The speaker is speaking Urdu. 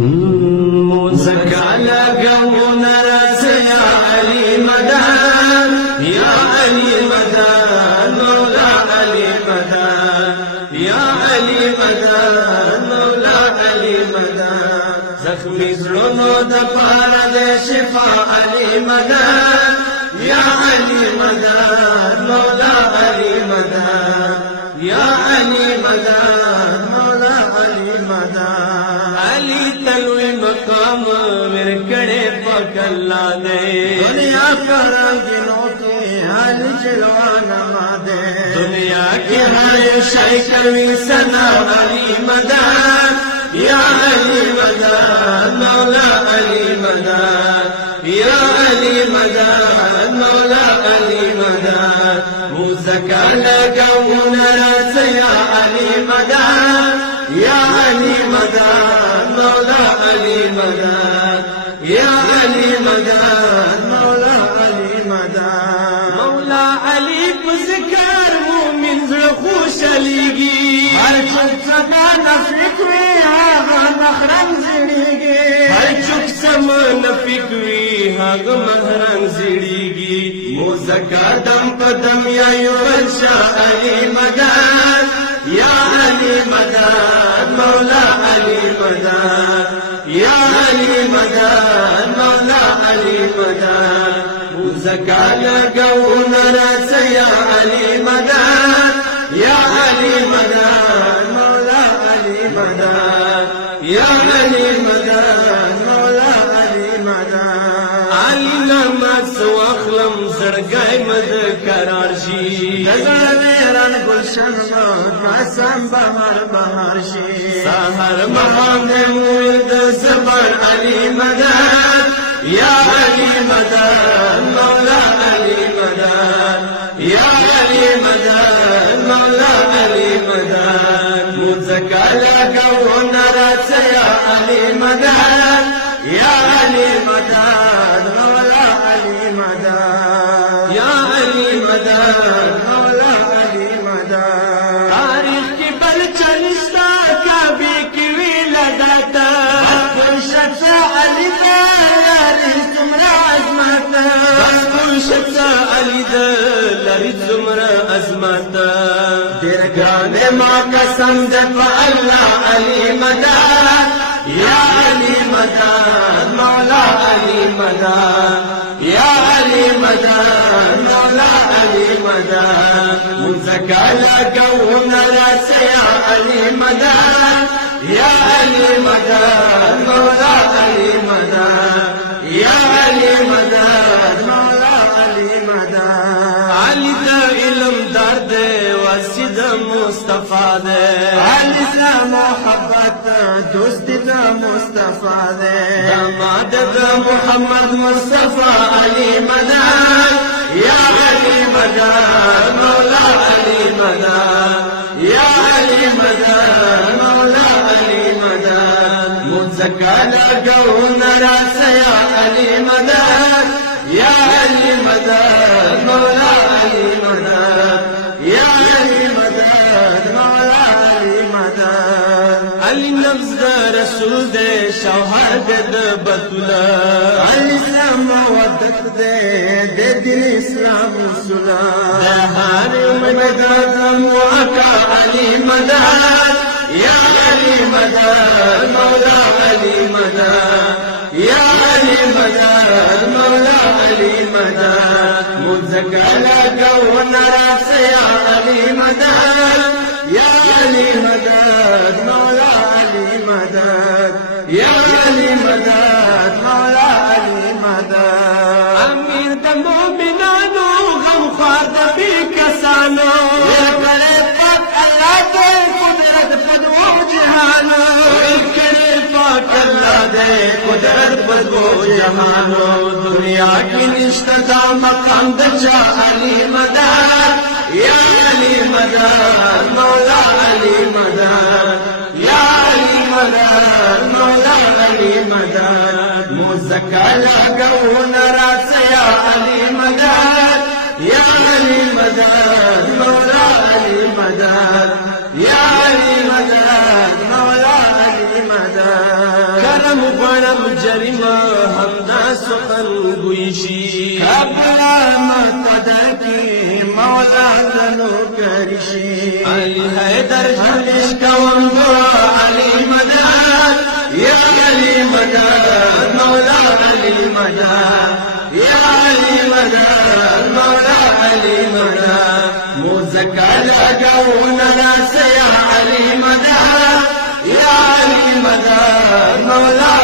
موزكا لقونا راس يا علي مدان يا علي مدان مولا علي مدان يا علي مدان مولا علي مدان زخمي زلونو دفارة دي شفاء علي مدان يا علي مدان مولا علي مدان يا علي مدان مولا علي مدان علي تلوي مقام ورکڑے پاک اللہ دے دنیا کرنگنوں کے حال جلوانا دے دنیا کی ہر شے کروی سنا علی مدان یا علی مدان مولا علی مدان یا علی مدان مولا علی مدان موزکا لگونا راس یا علی مدان یا علی مدان مولا علی مدان یا علی مدان مولا علی مدان مولا علی بذکر مومن زړه خوشاليږي هر څوک ستا نفیق وي هغه محرم زړیږي هر څوک سم نفیق وي هغه محرم زړیږي موزکا دم په دم یا یو شاه علی مدان یا علی مدان مولا علی مدان یا علی مدان مولا علی مدان موزکا لگونا راس یا علی مدان یا علی مدان مولا علی مدان یا علی مدان مولا علی مدان علی نماز واخلم زړګی مد قرار شي دزړه میران گلشن قسم بهار بهار شي سحر محمد زبر علی مدان یا علی مدان مولا علی مدان یا علی مدان مولا علی مدان موزکا لگونا راس یا علی مدان یا علی مدان مولا علی مدان یا علی مدان مولا علی مدان تاریخ کی بل چلستا کعبے کی ولادتا شخص علی دلاری زمرا عظمتا شخص علی دلاری زمرا عظمتا دیر گرانے ماں قسم دے پا اللہ علی مدان یا علی مدان مولا علی مدان یا علی مدان مولا علی مدان موزکا لگونا راس یا علی مدان یا علی مدان مولا علی مدان یا علی مدان مولا علی مدان علی دا علم درد وسید مصطفیٰ دے علی دا محبت دوست دا مصطفیٰ دے داماد دا محمد مصطفیٰ علی مدان یا علی مدان مولا علی مدان یا علی مدان مولا علی مدان موزکا لگونا راس یا علی مدان یا علی مدان مولا علی مدان یا علی مدان مولا علی مدان علی نفس دا رسول دے شوہر دے بطلا علی اسلام ودت دے دل اسلام سلا دہار مدد موقع علی مدان یا علی مدان مولا علی مدان یا علی مدان مولا علی مدان موزکا لگونا راس یا علی مدان یا علی مدان مولا علی مدان یا علی مدان مولا علی مدان امیر دا مومنانو غمخوار دا بی کسانو کرے پاک اللہ دے قدرت بدو جہانو کرے پاک اللہ دے قدرت بدو جہانو دنیا کی نشتہ مقام دا چا علی مدان یا علی مدان مولا علی مدان یا علی مدان مولا علی مدان موزکا لگونا راس یا علی مدان یا علی مدان مولا علی مدان یا علی مدان مولا علی مدان نرم غړم جریمه همدا سخن ګویشي کبلا مقتدکی مولا تنو کرشی علی حیدر جلش کوم دعا علی مدد یا علی مدد مولا علی مدد یا علی مدد مولا علی مدد موزکا لگونا ناس یا علی مدد یا علی مدد مولا